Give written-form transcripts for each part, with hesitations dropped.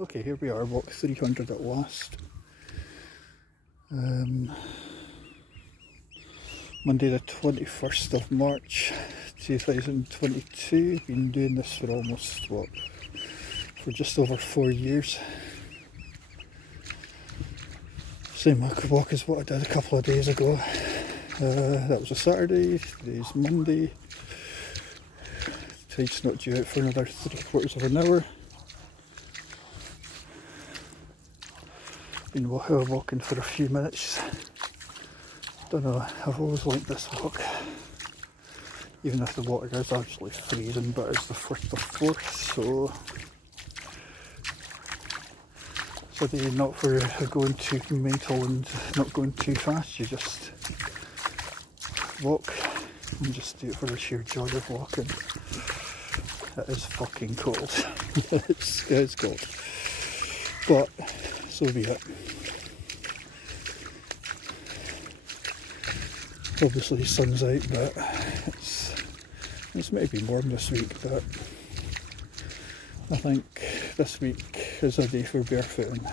Okay, here we are, walk 300 at last. Monday the 21st of March 2022. Been doing this for almost, for just over 4 years. Same walk as what I did a couple of days ago. That was a Saturday, today's Monday. Tide's not due out for another 3/4 of an hour. Been walking for a few minutes. Don't know, I've always liked this walk. Even if the water is actually freezing, but it's the 1st of 4th, so they're not for going too mental and not going too fast. You just walk and just do it for the sheer joy of walking. It is fucking cold. It's cold. But so be it. Obviously the sun's out, but it's maybe warm this week, but I think this week is a day for barefooting.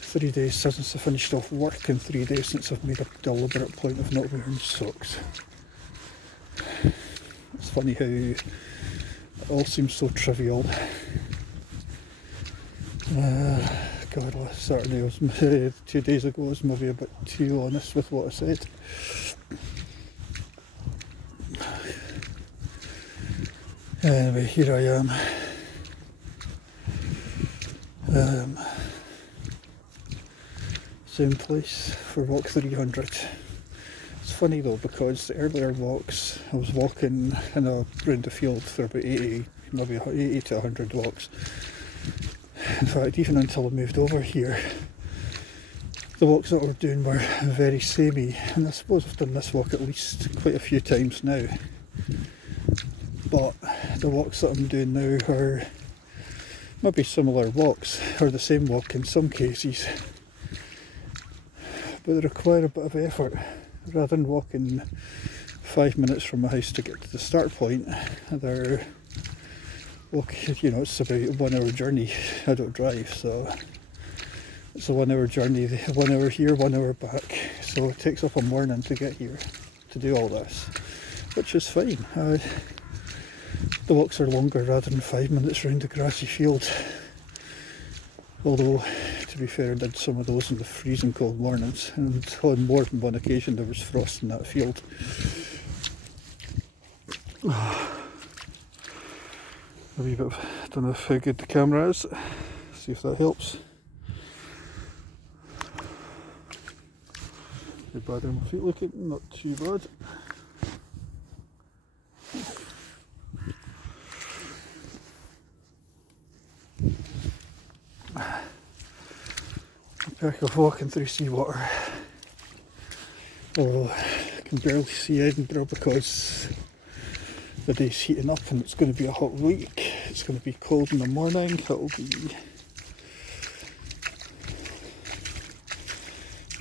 3 days since I finished off work and 3 days since I've made a deliberate point of not wearing socks. It's funny how it all seems so trivial. God, last Saturday was 2 days ago, I was maybe a bit too honest with what I said. Anyway, here I am. Same place for walk 300. It's funny though, because the earlier walks I was walking around the field for about 80, maybe 80 to 100 walks. In fact, even until I moved over here, the walks that we're doing were very samey, and I suppose I've done this walk at least quite a few times now. But the walks that I'm doing now are maybe similar walks, or the same walk in some cases, but they require a bit of effort. Rather than walking 5 minutes from my house to get to the start point, they're walking, you know, it's about a 1 hour journey. I don't drive, so it's a 1 hour journey, 1 hour here, 1 hour back, so it takes up a morning to get here to do all this, which is fine. The walks are longer rather than 5 minutes round the grassy field, although to be fair I did some of those in the freezing cold mornings, and on more than one occasion there was frost in that field. A wee bit of, I don't know how good the camera is, see if that helps. How bad are my feet looking? Not too bad. Back of walking through seawater. Although I can barely see Edinburgh because the day's heating up and it's going to be a hot week. It's going to be cold in the morning. It'll be,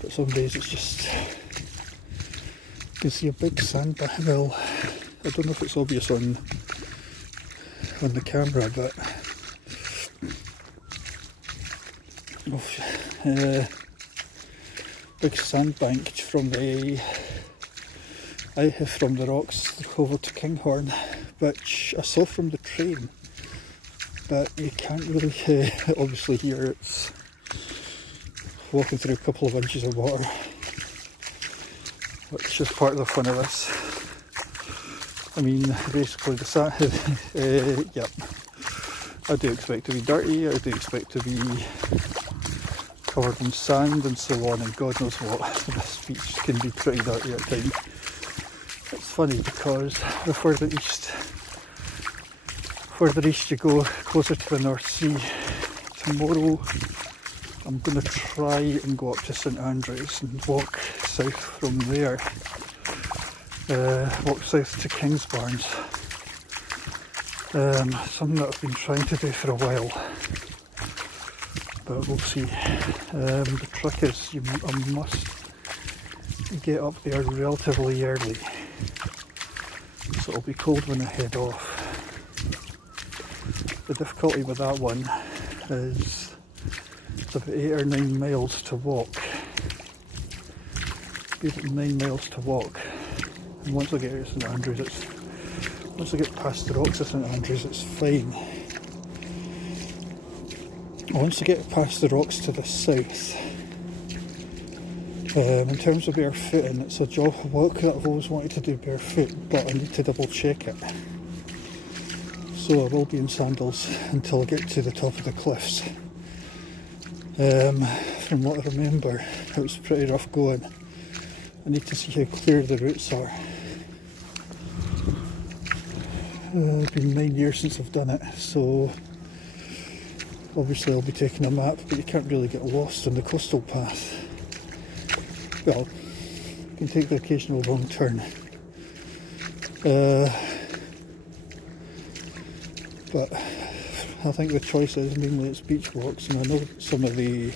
but some days it's just, you can see a big sandbank. Well, I don't know if it's obvious on the camera, but big sandbank from the rocks over to Kinghorn, which I saw from the train, but you can't really obviously hear. It's walking through a couple of inches of water, which is part of the fun of this. I mean, basically the sand, yep, I do expect to be dirty, I do expect to be covered in sand and so on, and God knows what. This beach can be pretty dirty at times. It's funny because the further east you go, closer to the North Sea, tomorrow I'm going to try and go up to St Andrews and walk south from there. Walk south to Kingsbarns. Something that I've been trying to do for a while, but we'll see. The trick is I must get up there relatively early, so it'll be cold when I head off. The difficulty with that one is it's about 8 or 9 miles to walk. About 9 miles to walk. And once I get out of St Andrews, once I get past the rocks of St Andrews, it's fine. Once I get past the rocks to the south, in terms of barefooting, it's a walk that I've always wanted to do barefoot, but I need to double check it. So I will be in sandals until I get to the top of the cliffs. From what I remember, it was pretty rough going. I need to see how clear the routes are. It's been 9 years since I've done it, so obviously I'll be taking a map, but you can't really get lost on the coastal path. Well, you can take the occasional wrong turn. But I think the choice is mainly it's beach walks, and I know some of the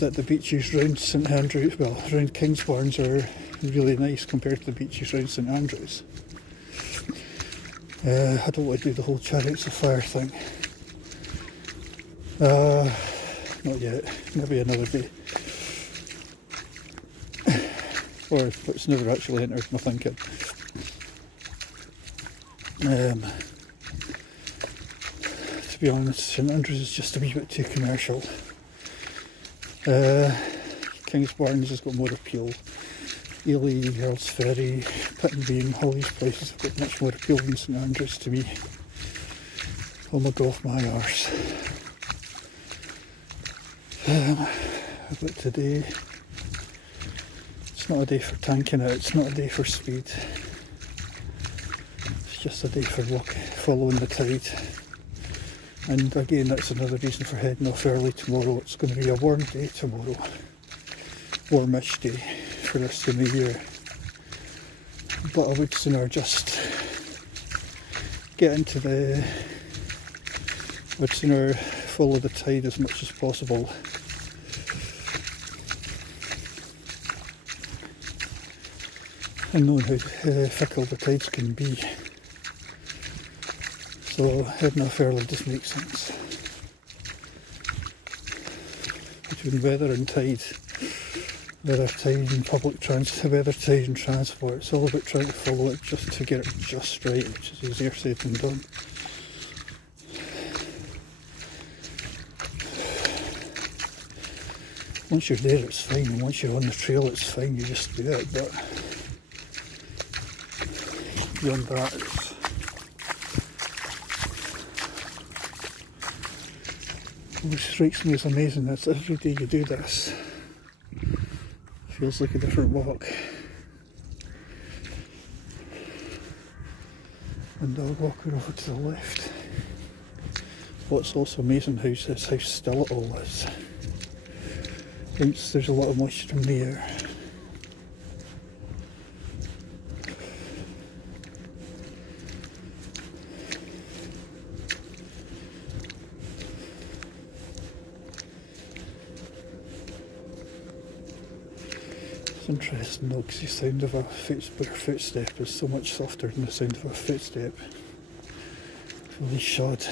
that the beaches round St Andrews, well, around Kingsbarns are really nice compared to the beaches around St Andrews. I don't want to do the whole Chariots of Fire thing. Not yet, maybe another day. Or it's never actually entered my thinking. To be honest, St Andrews is just a wee bit too commercial. Kingsbarns has got more appeal. Ely, Earls Ferry, Pittenweem, all these places have got much more appeal than St Andrews to me. Oh my god, my arse. But today, it's not a day for tanking it, it's not a day for speed. It's just a day for following the tide. And again, that's another reason for heading off early tomorrow. It's going to be a warm day tomorrow. Warmish day for this time of year. But I would sooner just get into I'd sooner follow the tide as much as possible. And knowing how fickle the tides can be. So heading off early just makes sense. Between weather and tide, weather, tide and tide and transport, it's all about trying to follow it just to get it just right, which is easier said than done. Once you're there it's fine, and once you're on the trail it's fine, you just do it, but beyond that it always strikes me as amazing that every day you do this feels like a different walk. And I'll walk over to the left. What's also amazing is how still it all is. There's a lot of moisture in the air. It's interesting though, because the sound of a footstep is so much softer than the sound of a footstep. Really shod.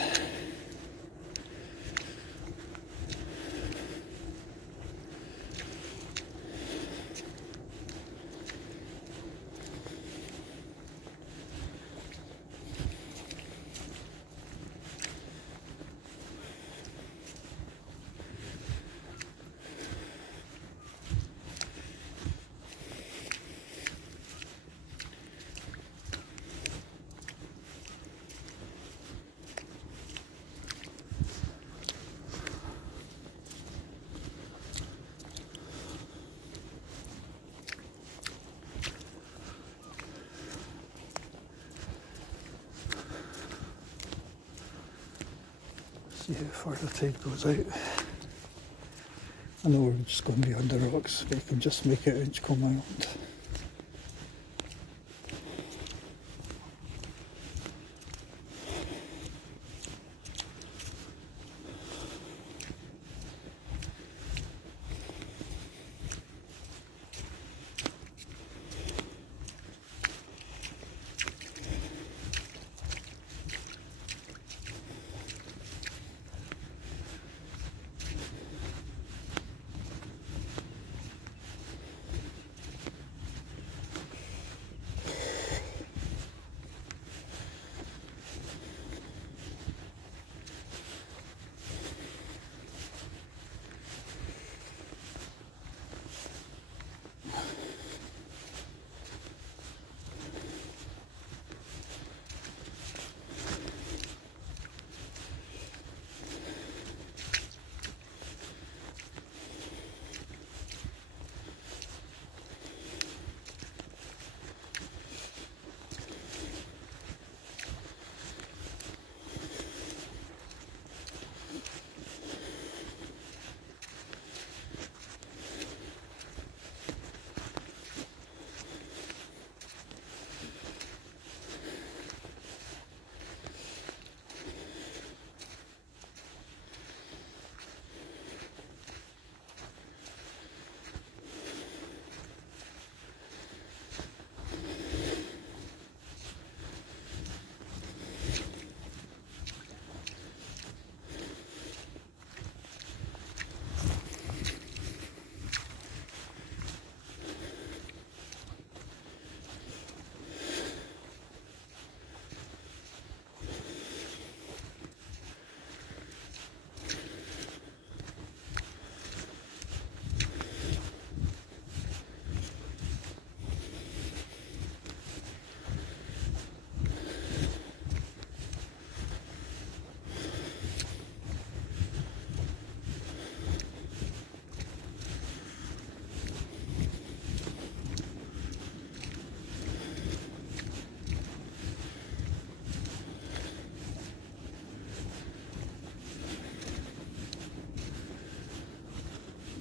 See how far the tide goes out. I know we're just going beyond the rocks, but you can just make it Inchcombe Island.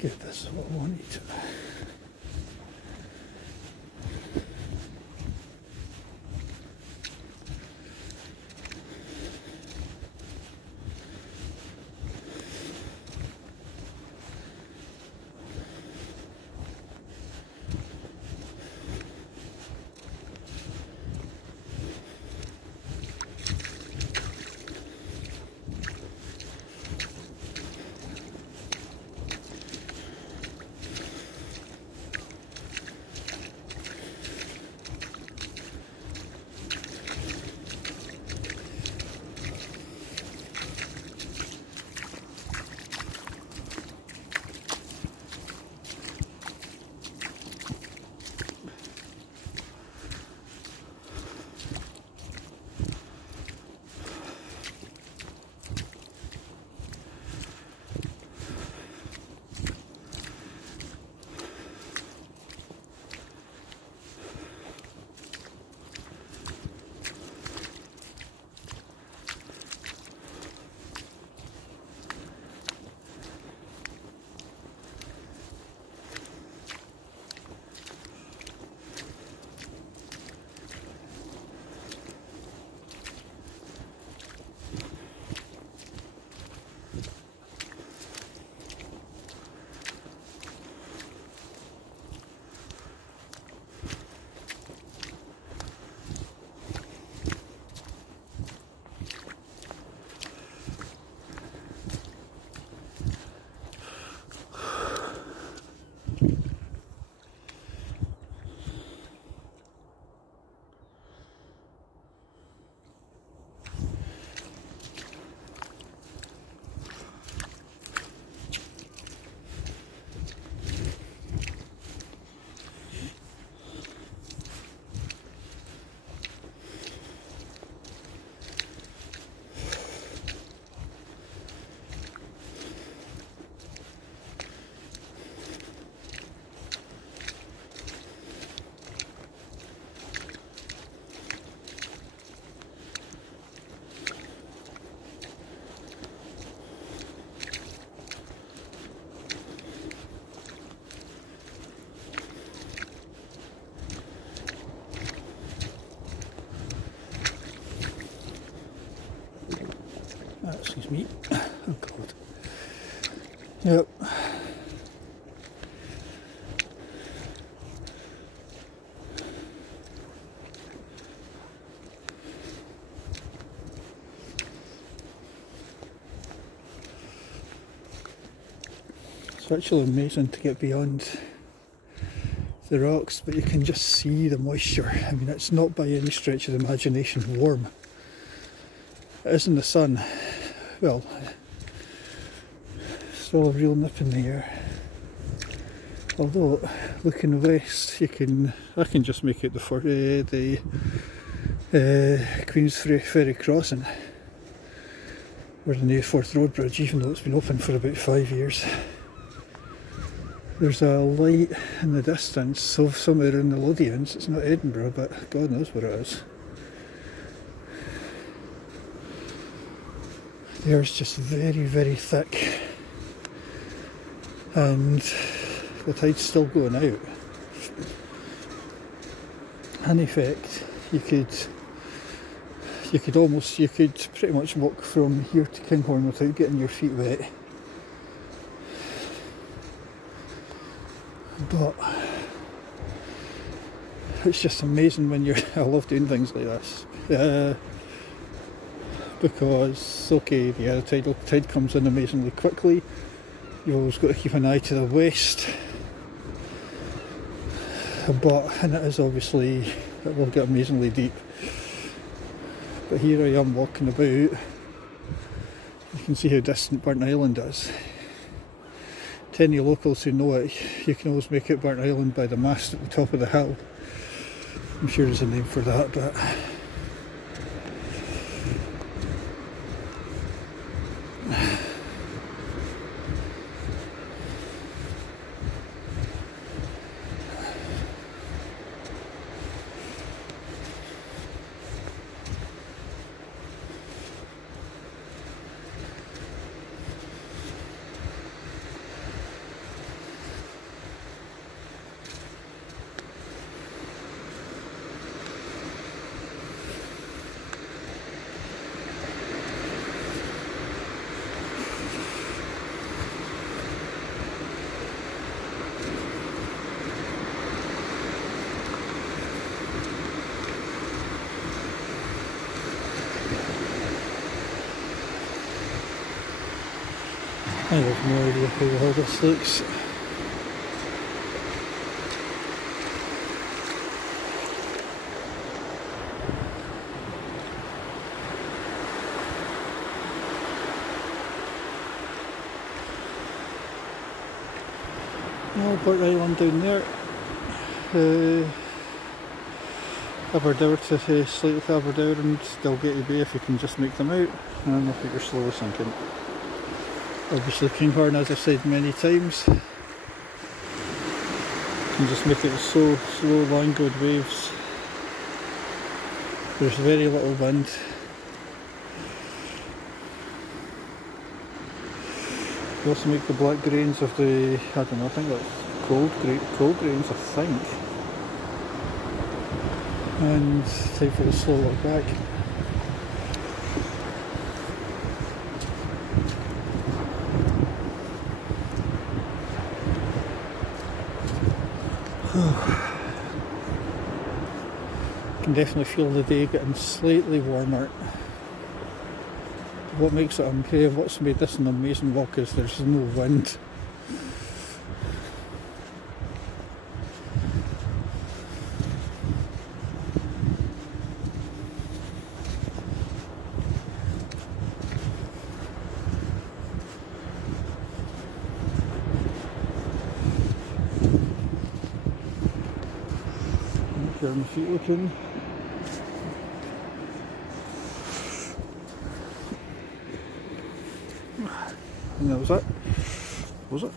Good, this is what I wanted. Excuse me. Oh God. Yep. It's actually amazing to get beyond the rocks, but you can just see the moisture. I mean, it's not by any stretch of the imagination warm. It is in the sun. Well, still a real nip in the air. Although, looking west, I can just make out the Queen's Ferry crossing, or the new Forth Road Bridge, even though it's been open for about 5 years. There's a light in the distance of somewhere in the Lothians. It's not Edinburgh, but God knows where it is. The air's just very, very thick, and the tide's still going out. In effect, you could pretty much walk from here to Kinghorn without getting your feet wet. But it's just amazing when I love doing things like this. Because, okay, yeah, the tide comes in amazingly quickly. You've always got to keep an eye to the west. And it is obviously, it will get amazingly deep. But here I am walking about. You can see how distant Burnt Island is. To any locals who know it, you can always make out Burnt Island by the mast at the top of the hill. I'm sure there's a name for that, but I have no idea how the hell this looks. Albert Island down there. Aberdour to Slate Aberdour and Dalgety Bay if you can just make them out, and I think you're slowly sinking. Obviously Kinghorn, as I said many times, you can just make it so slow, languid waves. There's very little wind. You also make the black grains of the, I don't know, I think that's cold grains, I think. And time for the slow look back. Can definitely feel the day getting slightly warmer. What makes it what's made this an amazing walk is there's no wind. Here are my feet looking. And that was it. Was it?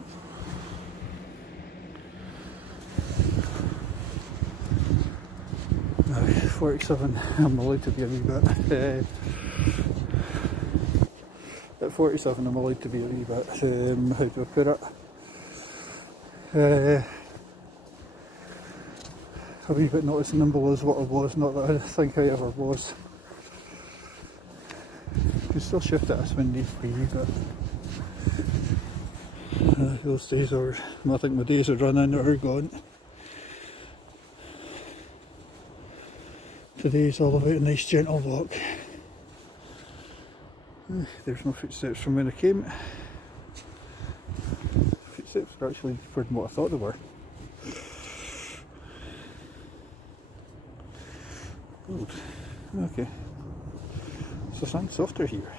No, 47, I'm allowed to be a wee bit. At 47 I'm allowed to be a wee bit, how do I put it? A wee bit not as nimble as what I was, not that I think I ever was. You can still shift at us when need be, but those days are, I think my days are running or gone. Today's all about a nice gentle walk. There's no footsteps from when I came. Footsteps are actually deeper than what I thought they were. Good. Okay. So something softer here.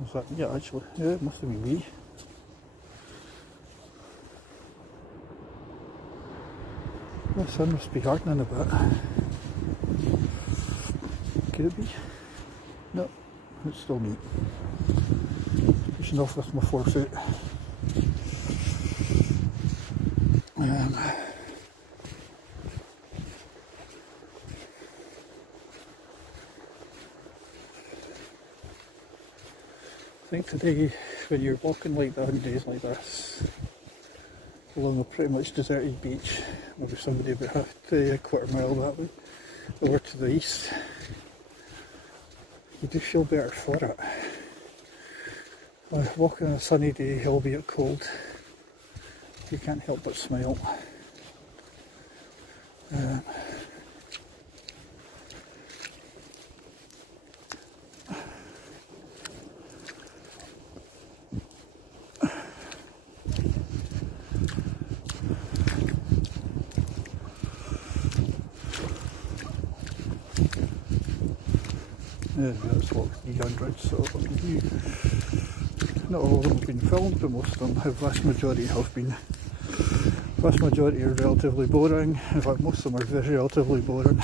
Was that? Yeah, actually. Yeah, it must have been me. The sun must be hardening a bit. Could it be? No, it's still me. Pushing off with my forefoot. I think today, when you're walking like that on days like this, along a pretty much deserted beach, maybe somebody about a quarter mile that way, over to the east, you do feel better for it. Walking on a sunny day, albeit cold, you can't help but smile. That's walk 300, so not all of them have been filmed, but most of them have, vast majority have been. Vast majority are relatively boring, in fact most of them are very relatively boring.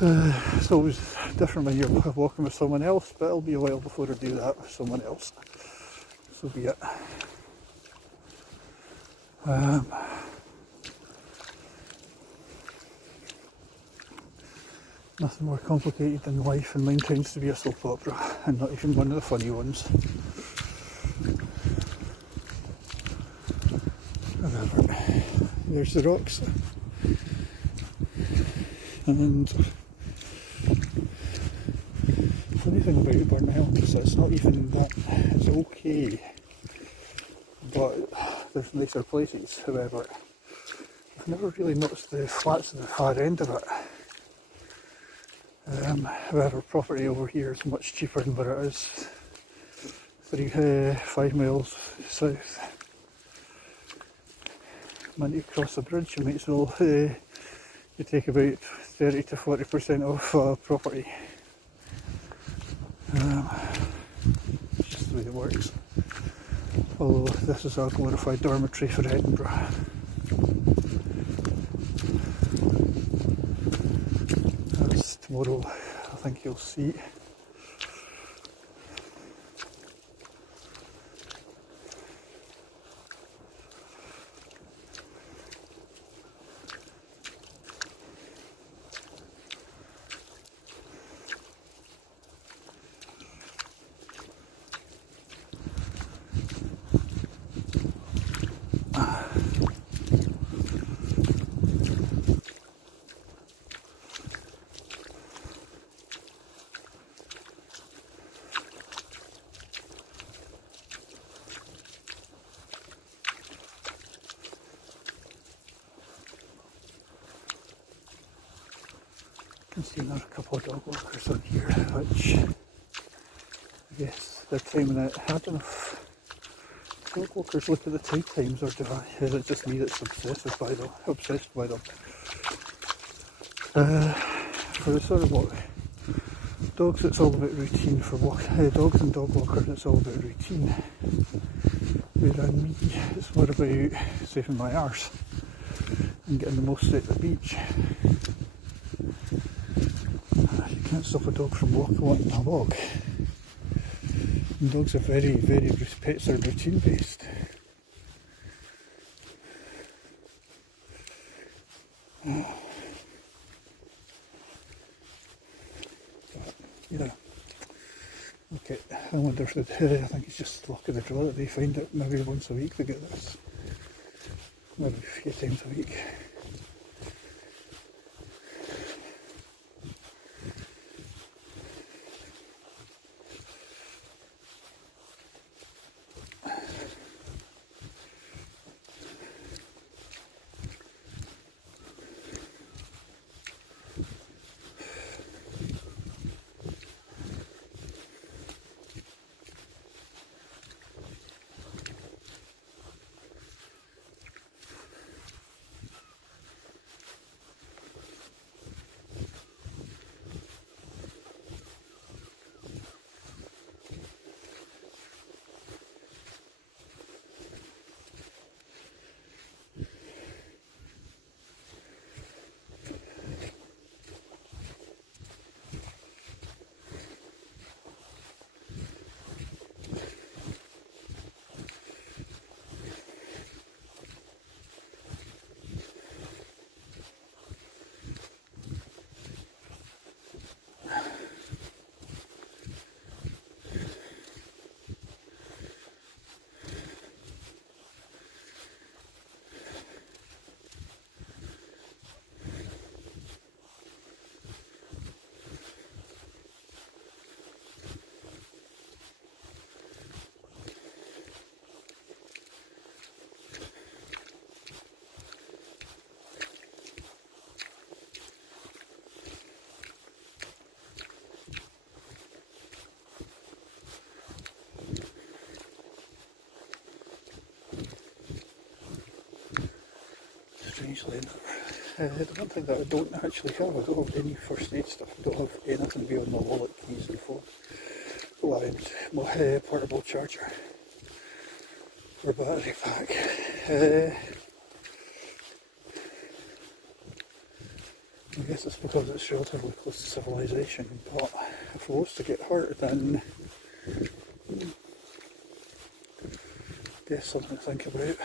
It's always different when you're walking with someone else, but it'll be a while before I do that with someone else. So be it. Nothing more complicated than life, and mine tends to be a soap opera, and not even one of the funny ones. Whatever. There's the rocks. And the funny thing about Burntisland is that it's not even that, it's okay, but there's nicer places. However, I've never really noticed the flats at the far end of it. However, property over here is much cheaper than where it is 5 miles south. When you cross the bridge, you might as well you take about 30 to 40% off property. It's just the way it works. Although this is our glorified dormitory for Edinburgh. That's tomorrow, I think you'll see. You can see there are a couple of dog walkers on here, which I guess they're timing it. I don't know if dog walkers look at the tide times, or is it just me that's obsessed by them? For the sort of walk, dogs, it's all about routine. For dogs and dog walkers, it's all about routine. Whereas me, it's more about saving my arse and getting the most out of the beach. You can't stop a dog from wanting a walk. And dogs are pets are routine based. Yeah. Okay, I wonder if I think it's just luck of the draw that they find it maybe once a week they get this. Maybe a few times a week. Strangely enough, the one thing that I don't actually have, I don't have any first aid stuff, I don't have anything beyond my wallet, keys and phone. Oh, and my portable charger or battery pack. I guess it's because it's relatively close to civilization, but if I was to get hurt, then I guess something to think about.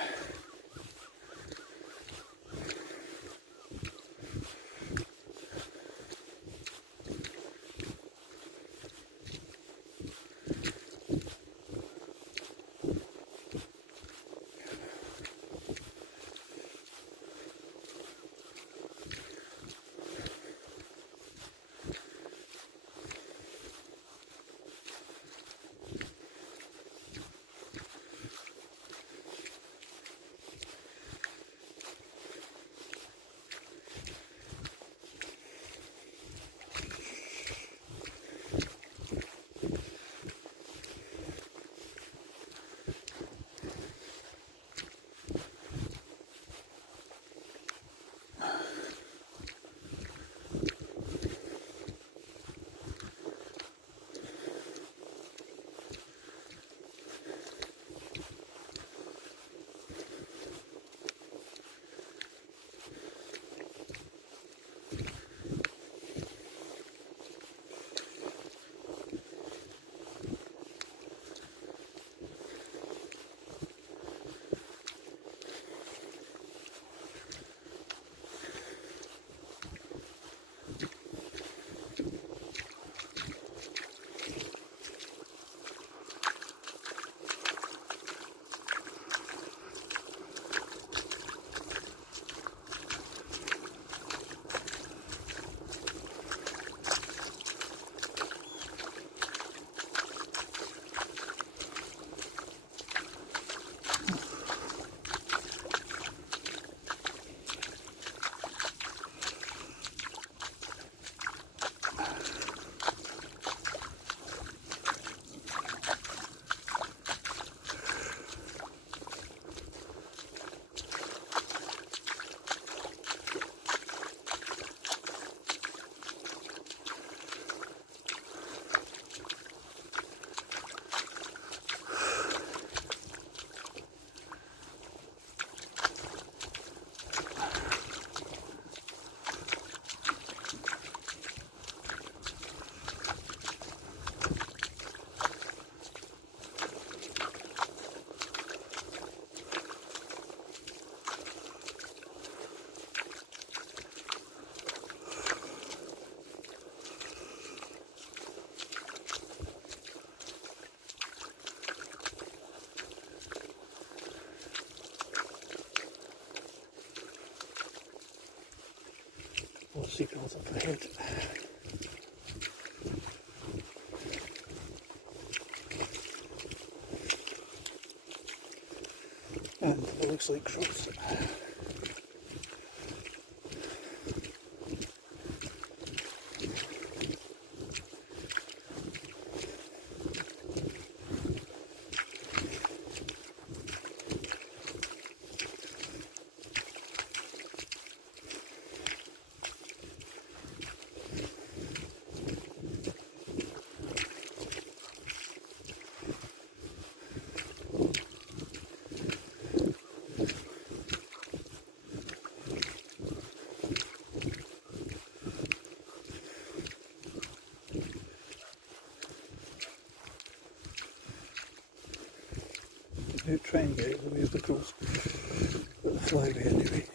Couple of seagulls up ahead. And it looks like crows. I'll try and get out of the way of the crows, but the fly away anyway.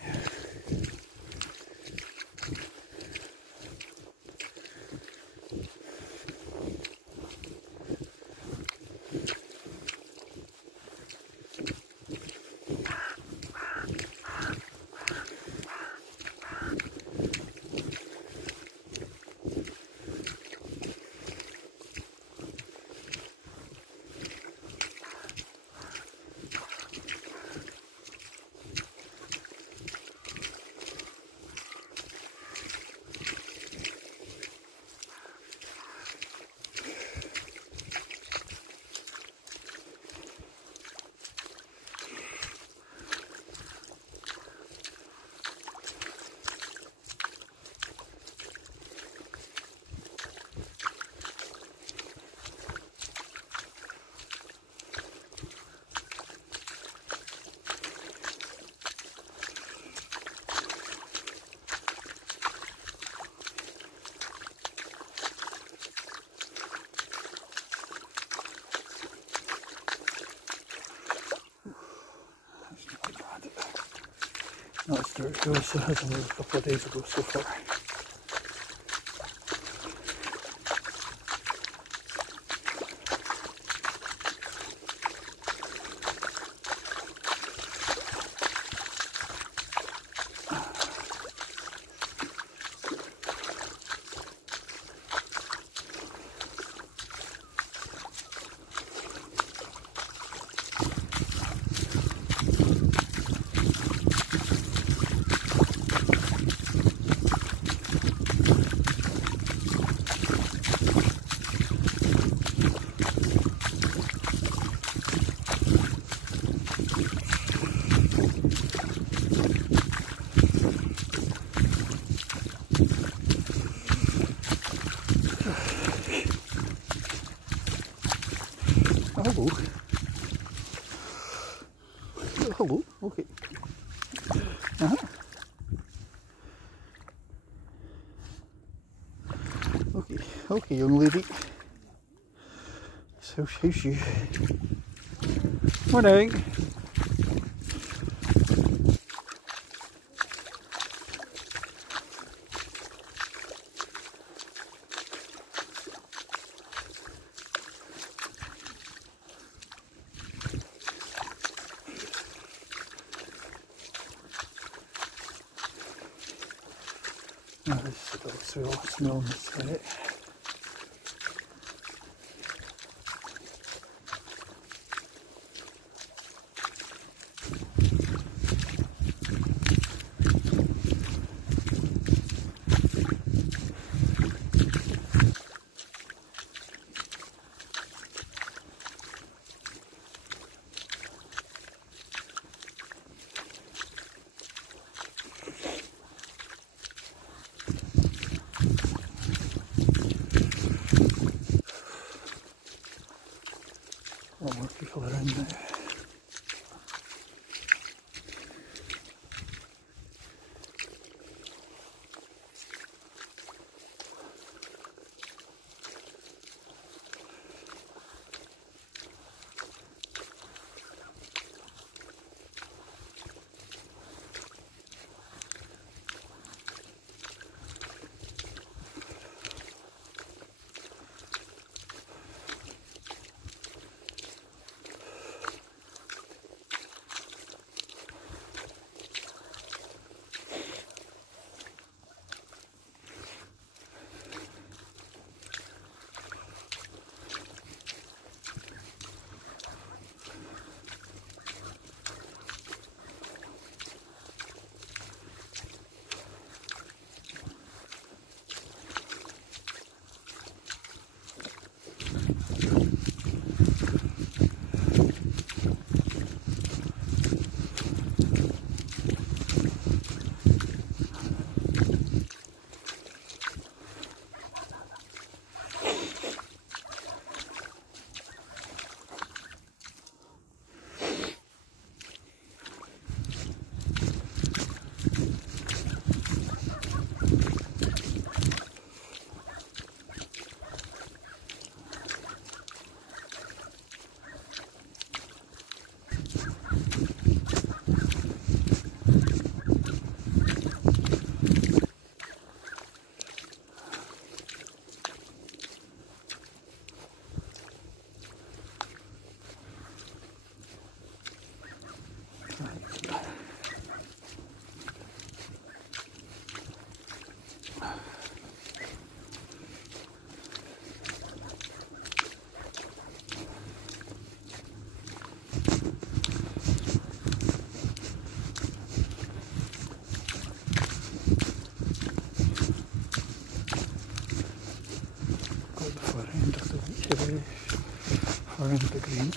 That's dirt hill, so it hasn't moved a couple of days ago so far. Hello. Oh, hello, okay. Okay, young lady. So how's you? Morning. Oh, this is also all smelling the sweat. around the green.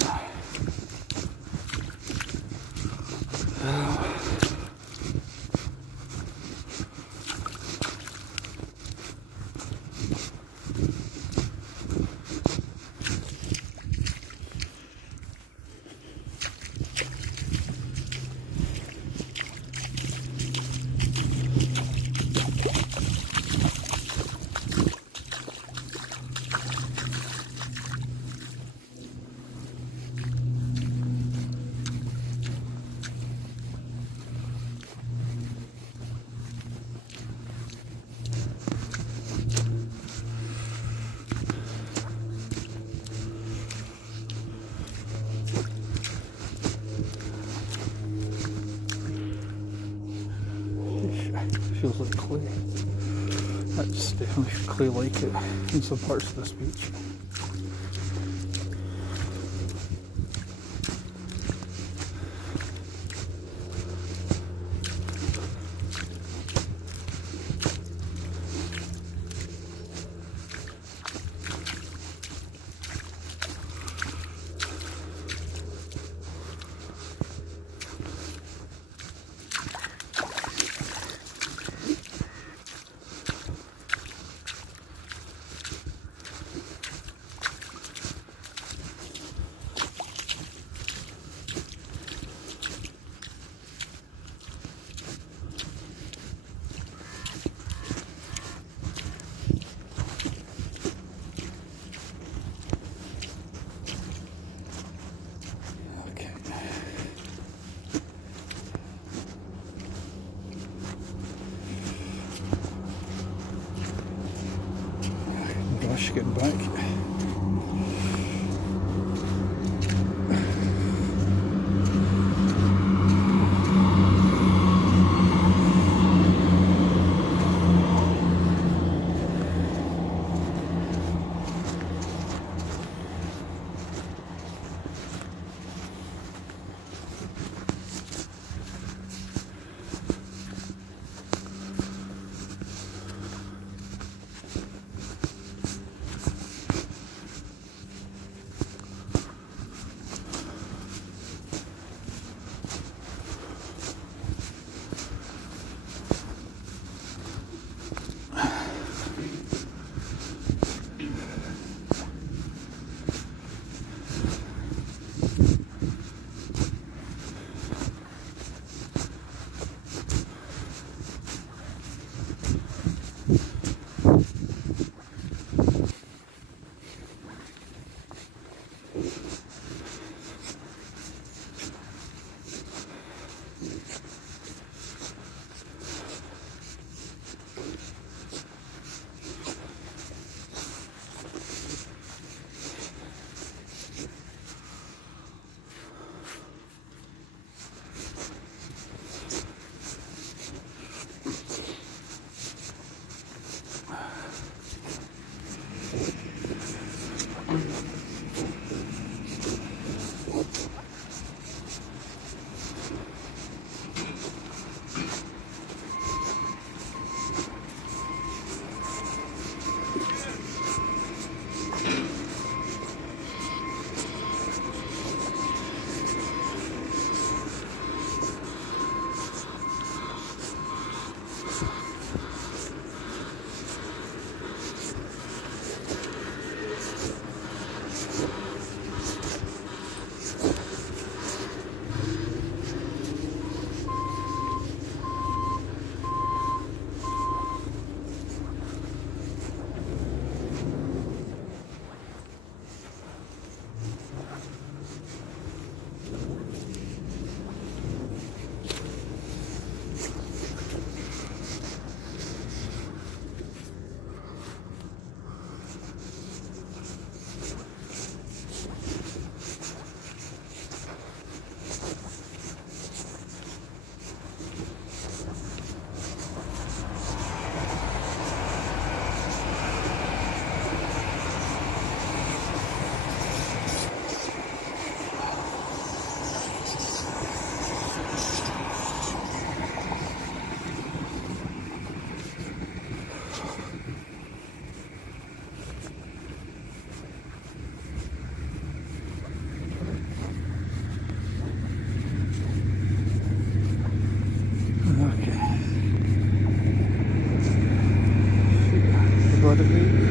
Feels like clay. That's definitely clay like it in some parts of this beach. Getting back. lot of me.